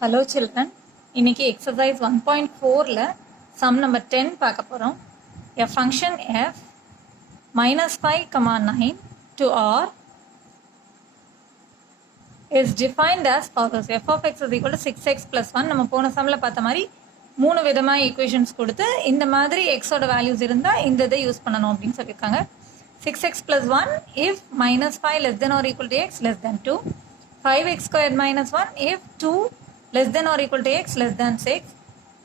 Hello children, இன்னைக்கு exercise 1.4ல sum number 10 பார்க்க போறோம். A function f minus 5, 9 to r is defined as follows. f of x is equal to 6x plus 1. நம்ம போன சம்ல பார்த்த மாதிரி மூணு விதமா equations கொடுத்து இந்த மாதிரி x ஓட values இருந்தா இந்த இதை யூஸ் பண்ணணும் அப்படின்னு சொல்லியிருக்காங்க. 6x plus 1 if minus 5 less than or equal to x less than 2. 5x squared minus 1 if 2 less than or equal to x less than 6.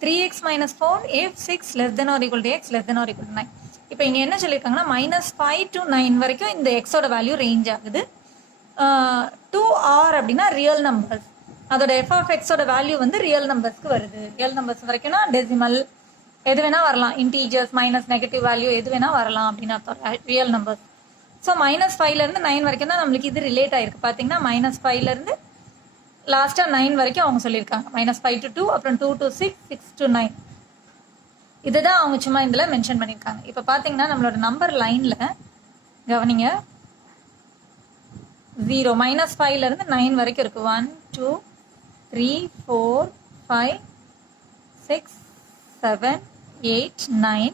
3x minus 4 if 6 less than or equal to x less than or equal to 9. இப்போ இங்க என்ன சொல்லியிருக்காங்கன்னா -5 to 9 வரைக்கும் இந்த x ஓட value range ஆகுது. 2r அப்படின்னா real numbers, அதோட f of x ஓட வேல்யூ வந்து ரியல் நம்பர்ஸ்க்கு வருது. ரியல் நம்பர்ஸ் வரைக்கும்னா டெசிமல் எது வேணா வரலாம், இன்டீஜர்ஸ் மைனஸ் நெகட்டிவ் வேல்யூ எது வேணா வரலாம் அப்படின்னு அர்த்தம் ரியல் நம்பர்ஸ். ஸோ -5லேருந்து 9 வரைக்கும் தான் நம்மளுக்கு இது ரிலேட் ஆயிருக்கு. பார்த்தீங்கன்னா -5லேருந்து லாஸ்ட்டாக 9 வரைக்கும் அவங்க சொல்லியிருக்காங்க. -5 to 2, அப்புறம் 2 to 6, 6 to 9. இதுதான் அவங்க சும்மா இதில் மென்ஷன் பண்ணியிருக்காங்க. இப்போ பார்த்தீங்கன்னா நம்மளோட நம்பர் லைனில் கவனிங்க, 0 -5லேருந்து 9 வரைக்கும் இருக்குது. 1 2 3 4 5 6 7 8 9.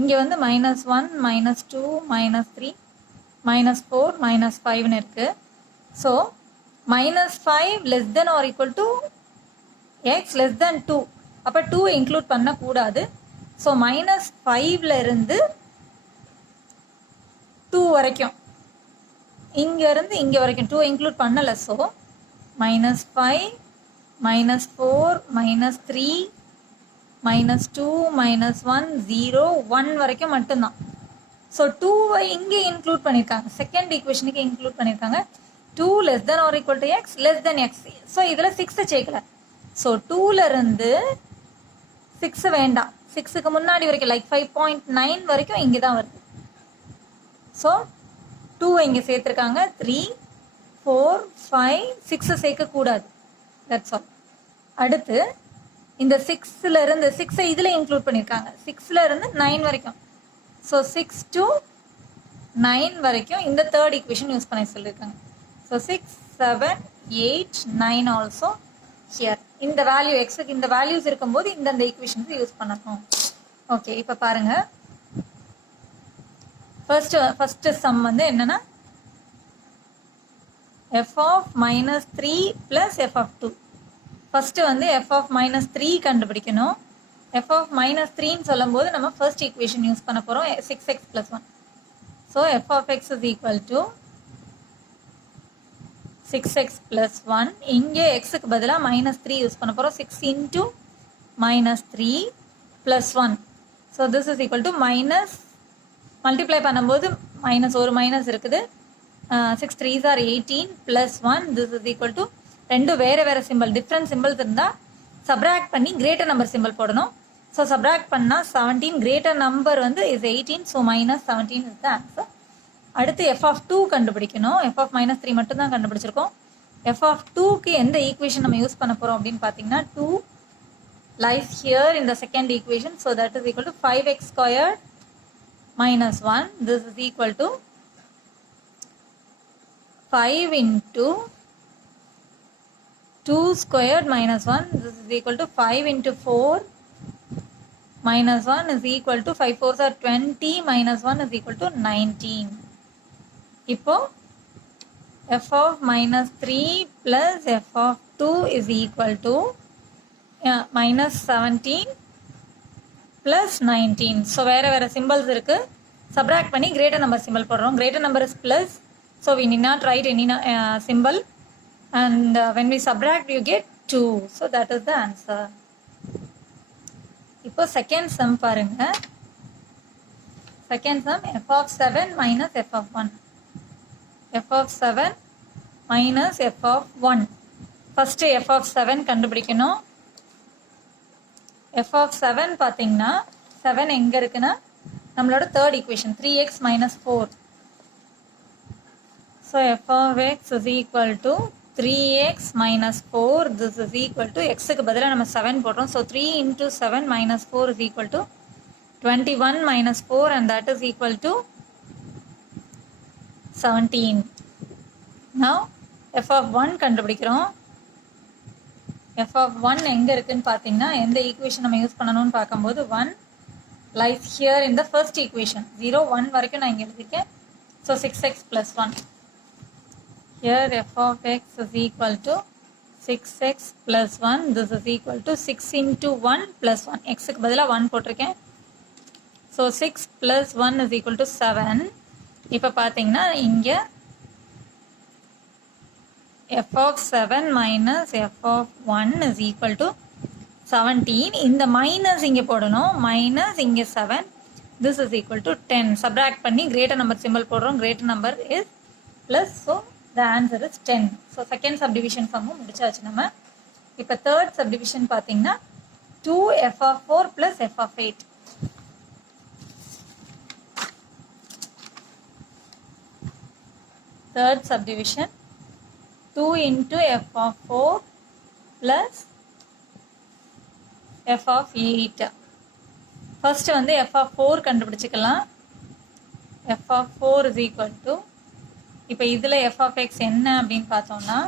இங்கே வந்து -1 -2 -3 -4 -5ன்னு இருக்குது. So -5 less than or equal to x less than 2. அப்போ 2 இன்க்ளூட் பண்ணக்கூடாது. ஸோ -5லேருந்து 2 வரைக்கும், இங்கேருந்து இங்கே வரைக்கும் 2 இன்க்ளூட் பண்ணலை. ஸோ -5 -4 -3 -2 -1 0 1 வரைக்கும் மட்டும்தான். ஸோ 2வை இங்கே இன்க்ளூட் பண்ணியிருக்காங்க, செகண்ட் ஈக்குவேஷனுக்கு இன்க்ளூட் பண்ணியிருக்காங்க. 2 less than or equal to x less than x. So இதில் 6 சேர்க்கல. ஸோ 2லேருந்து 6 வேண்டாம், 6க்கு முன்னாடி வரைக்கும் லைக் 5.9 வரைக்கும் இங்கே தான் வருது. ஸோ 2வை இங்கே சேர்த்துருக்காங்க. 3 4 5 6 சேர்க்கக்கூடாது. That's all. அடுத்து இந்த 6லேருந்து 6ஐ இதில் இன்க்ளூட் பண்ணியிருக்காங்க. 6லேருந்து 9 வரைக்கும். ஸோ 6 to 9 வரைக்கும் இந்த தேர்ட் ஈக்குவேஷன் யூஸ் பண்ண சொல்லியிருக்காங்க. So 6 7 8 9 also here. இந்த வேல்யூ எக்ஸுக்கு இந்த வேல்யூஸ் இருக்கும்போது இந்தந்த ஈக்குவேஷன்ஸ் யூஸ் பண்ணணும். ஓகே, இப்போ பாருங்க, ஃபர்ஸ்ட் சம் வந்து என்னன்னா f of -3 plus f of 2. First வந்து f of -3 கண்டுபிடிக்கணும். f of -3ன்னு சொல்லும் போது நம்ம ஃபர்ஸ்ட் ஈக்குவேஷன் யூஸ் பண்ண போகிறோம், 6x plus 1. So f of x is equal to 6x plus 1. இங்கே xக்கு பதிலாக -3 யூஸ் பண்ண போகிறோம். 6 into -3 plus 1. So this is equal to multiply பண்ணும்போது ஒரு மைனஸ் இருக்குது. 6 3s are 18 plus 1. this is equal to ரெண்டு வேறு வேறு சிம்பிள், டிஃப்ரெண்ட் சிம்பிள்ஸ் இருந்தால் சப்ராக்ட் பண்ணி கிரேட்டர் நம்பர் சிம்பிள் போடணும். ஸோ சப்ராக்ட் பண்ணால் 17, கிரேட்டர் நம்பர் வந்து is 18. So -17 is the answer. அடுத்து f of 2 கண்டுபிடிக்கணும். f of -3 மட்டும் தான் கண்டுபிடிச்சிருக்கோம். f of 2க்கு எந்த ஈக்குவேஷன் நம்ம யூஸ் பண்ண போகிறோம் அப்படின்னு பார்த்தீங்கன்னா 2 lies here in the second equation. So that is equal to 5x squared minus 1. This is equal to 5 into 2 squared minus 1. This is equal to 5 into 4 minus 1 is equal to 5 4s are 20 minus 1 is equal to 19. இப்போ f of -3 plus f of 2 is equal to -17 plus 19. So வேறு வேறு symbols இருக்குது, subtract பண்ணி greater number simple போடுறோம். Greater number is plus, so we need not write any symbol, and when we subtract you get 2. so that is the answer. இப்போ second sum பாருங்க. Second sum f of 7 minus f of 1. f of 7 minus f of 1. First f of 7 கண்டுபிடிக்கணும். f of 7 பார்த்தீங்கன்னா 7 எங்கே இருக்குன்னா நம்மளோட third equation 3x minus 4. So f of x is equal to 3x minus 4. this is equal to xக்கு பதிலாக நம்ம 7 போடுறோம். So 3 into 7 minus 4 is equal to 21 minus 4, and that is equal to 17. Now f of 1 கண்டுபிடிக்கிறோம். F of one எங்கே இருக்குன்னு பார்த்தீங்கன்னா எந்த equation நம்ம use பண்ணணும்னு பார்க்கும்போது 1 lies here in the first equation. 0 1 வரைக்கும் நான் இங்கே எழுதிருக்கேன். So 6x plus 1. Here f of x is equal to 6x plus 1. This is equal to 6 into 1 plus 1. xக்கு பதிலாக 1 போட்டிருக்கேன். So 6 plus 1 is equal to 7. இப்போ பார்த்தீங்கன்னா இங்கே f of 7 minus f of 1 is equal to 17. இந்த minus இங்கே போடணும். Minus இங்கே 7. This is equal to 10. Subtract பண்ணி கிரேட்டர் நம்பர் சிம்பிள் போடுறோம். Greater number is plus. So the answer is 10. So second subdivision ஃபார்மும் முடிச்சாச்சு நம்ம. இப்போ தேர்ட் சப்டிவிஷன் பார்த்தீங்கன்னா 2f of 4 plus f of 8. Third subdivision 2 into f of 4 plus f of 8. First வந்து f of 4 கண்டுபிடிச்சிக்கலாம். f of 4 is equal to, இப்போ இதில் f of x என்ன அப்படின்னு பார்த்தோம்னா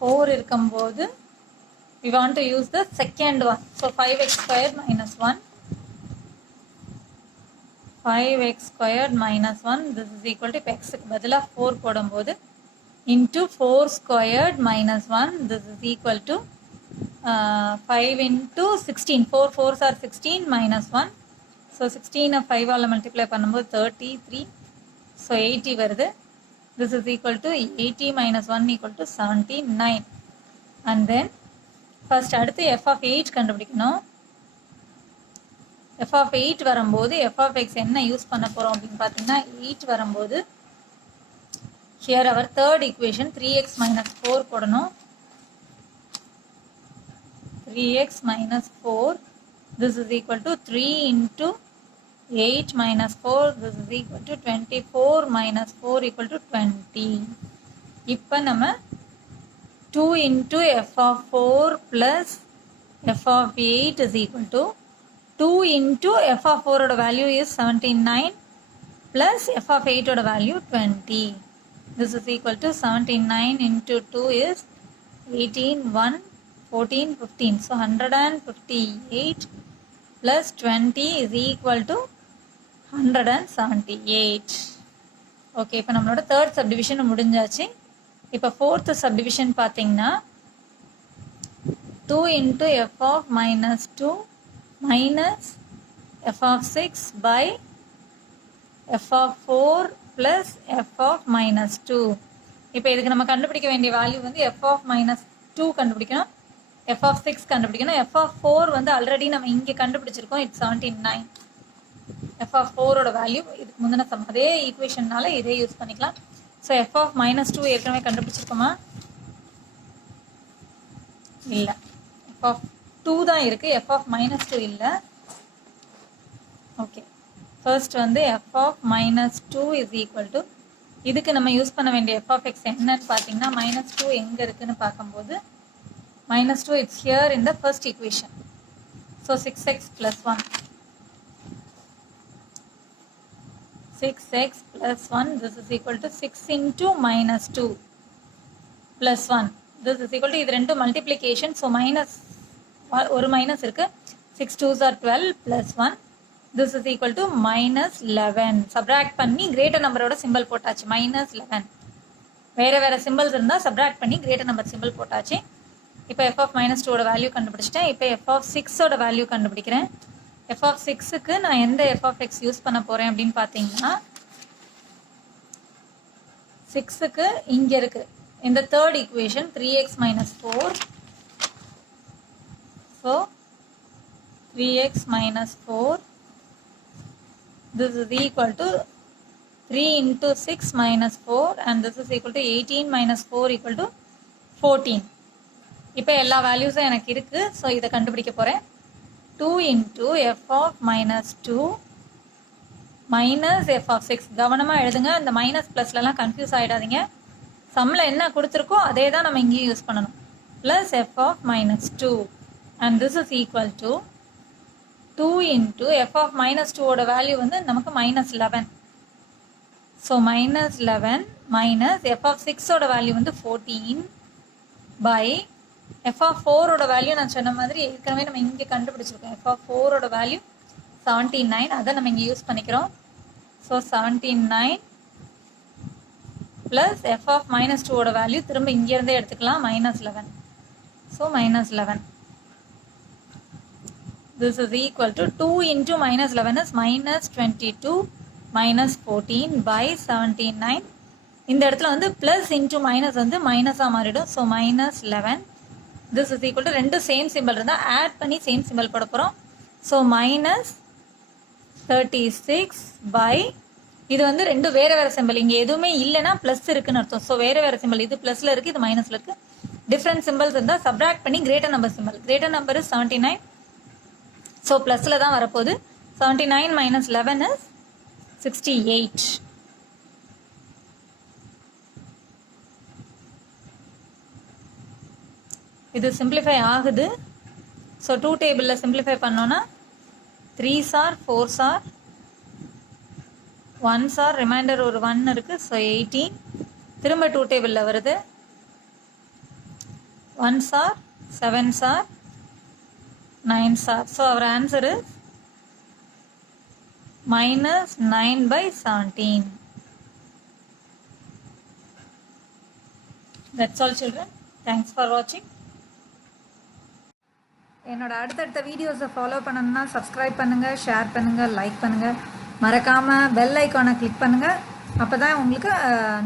4 இருக்கும்போது we want to use the second one. So 5x squared minus 1. 5x squared minus 1. This is equal to x க்கு பதிலாக 4 போடும்போது into 4 squared minus 1. This is equal to 5 into 16. 4 4s are 16 minus 1. So 16 5 all multiply பண்ணும்போது 33. So 80 வருது. This is equal to 80 minus 1 equal to 79. And then first அடுத்து f of 8 கண்டுபிடிக்கணும். f of 8 வரும்போது f of x என்ன use பண்ண போகிறோம் அப்படின்னு பார்த்தீங்கன்னா 8 வரும்போது here our third equation 3x minus 4 போடணும். 3x minus 4. This is equal to 3 into 8 minus 4. This is equal to 24 minus 4 equal to 20. இப்போ நம்ம 2 into f of 4 plus f of 8 is equal to 2 into f of 4 oda value is 79 plus f of 8 oda value 20. This is equal to 79 into 2 is 18, 1, 14, 15. So 158 plus 20 is equal to 178. Okay, இப்போ நம்மளோட third subdivision முடிஞ்சாச்சு. இப்போ fourth subdivision பார்த்தீங்கன்னா 2 into f of minus 2 minus f of 6 by f of 4 plus f of minus 2. இப்போ இதுக்கு நம்ம கண்டுபிடிக்க வேண்டிய வேல்யூ வந்து f of minus 2 கண்டுபிடிக்கணும், f of 6 கண்டுபிடிக்கணும். f of 4 வந்து ஆல்ரெடி நம்ம இங்கே கண்டுபிடிச்சிருக்கோம். இட்ஸ் 79. f of 4 ஓட வேல்யூ இதுக்கு முந்தின சம் அதே ஈக்குவேஷன்னால இதே யூஸ் பண்ணிக்கலாம். ஸோ f of minus 2 ஏற்கனவே கண்டுபிடிச்சிருக்கோமா? இல்லை, f of 2 தான் இருக்குது, f of minus 2 இல்லை. ஓகே, ஃபர்ஸ்ட் வந்து f of minus 2 is equal to, இதுக்கு நம்ம யூஸ் பண்ண வேண்டிய f of x என்னன்னு பார்த்தீங்கன்னா minus 2 எங்கே இருக்குன்னு பார்க்கும்போது minus 2 it's here in the first equation. So 6x plus 1. 6x plus 1. This is equal to 6 into minus 2 plus 1. This is equal to இது ரெண்டு multiplication. So minus ஒரு மைனஸ் இருக்கு. 6 2s are 12 plus 1. This is equal to minus 11. Subtract பண்ணி greater நம்பரோட simple போட்டாச்சு. minus 11. வேற symbols இருந்தால் subtract பண்ணி கிரேட்டர் நம்பர் சிம்பிள் போட்டாச்சு. இப்போ f of minus 2 ஓட வேல்யூ கண்டுபிடிச்சிட்டேன். இப்போ f of 6 ஓட வேல்யூ கண்டுபிடிக்கிறேன். f of 6க்கு நான் எந்த f of x யூஸ் பண்ண போகிறேன் அப்படின்னு பார்த்தீங்கன்னா 6க்கு இங்கே இருக்குது இந்த third equation 3x minus 4. So 3x minus 4. This is equal to 3 into 6 minus 4 and this is equal to 18 minus 4 equal to 14. இப்போ எல்லா வேல்யூஸும் எனக்கு இருக்குது. ஸோ இதை கண்டுபிடிக்க போகிறேன். 2 into f of minus 2 minus f of 6. கவனமாக எழுதுங்க, இந்த மைனஸ் ப்ளஸ்லலாம் கன்ஃபியூஸ் ஆகிடாதீங்க. சம்மில் என்ன கொடுத்துருக்கோ அதே தான் நம்ம இங்கேயும் யூஸ் பண்ணணும். Plus f of minus 2 and this is equal to 2 into f of minus 2 ஓட வேல்யூ வந்து நமக்கு minus 11. So minus 11 minus f of 6 ஓட வேல்யூ வந்து 14 பை எஃப் ஆஃப் ஃபோரோட வேல்யூ நான் சொன்ன மாதிரி ஏற்கனவே நம்ம இங்கே கண்டுபிடிச்சிருக்கோம். எஃப் ஆஃப் ஃபோரோட வேல்யூ 79, அதை நம்ம இங்கே யூஸ் பண்ணிக்கிறோம். ஸோ 79 ப்ளஸ் எஃப் ஆஃப் -2ஓட வேல்யூ திரும்ப இங்கேருந்தே எடுத்துக்கலாம், -11. So -11. This is equal to 2 into -11 is -22 -14 by 79. இந்த இடத்துல வந்து ப்ளஸ் இன்ட்டு மைனஸ் வந்து மைனஸாக மாறிடும். So -11. This is equal to ரெண்டு சேம் சிம்பிள் இருந்தால் ஆட் பண்ணி சேம் சிம்பிள் போட போகிறோம். ஸோ -36 by இது வந்து ரெண்டு வேறு வேறு சிம்பிள், இங்கே எதுவுமே இல்லைன்னா ப்ளஸ் இருக்குன்னு அர்த்தம். ஸோ வேறு வேறு சிம்பிள், இது ப்ளஸில் இருக்குது, இது மைனஸில் இருக்குது. டிஃப்ரெண்ட் சிம்பிள்ஸ் இருந்தால் சப்ராக்ட் பண்ணி greater number simple. Greater number is 79. So ப்ளஸில் தான் வரப்போகுது. 79 - 11 is 68. இது சிம்பிளிஃபை ஆகுது. ஸோ 2 டேபிளில் சிம்பிளிஃபை பண்ணோன்னா 3s are 4s are 1s are reminder ஒரு 1 இருக்குது. ஸோ 18. திரும்ப 2 டேபிளில் வருது. 1s are 7s are 9s are. So our answer is -9 by 17. That's all children. Thanks for watching. என்னோட அடுத்தடுத்த வீடியோஸை ஃபாலோ பண்ணணும்னா சப்ஸ்கிரைப் பண்ணுங்கள், ஷேர் பண்ணுங்கள், லைக் பண்ணுங்கள். மறக்காமல் பெல் ஐக்கானை கிளிக் பண்ணுங்கள். அப்போ தான் உங்களுக்கு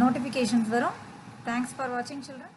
நோட்டிஃபிகேஷன்ஸ் வரும். தேங்க்ஸ் ஃபார் வாட்சிங் சில்ட்ரன்.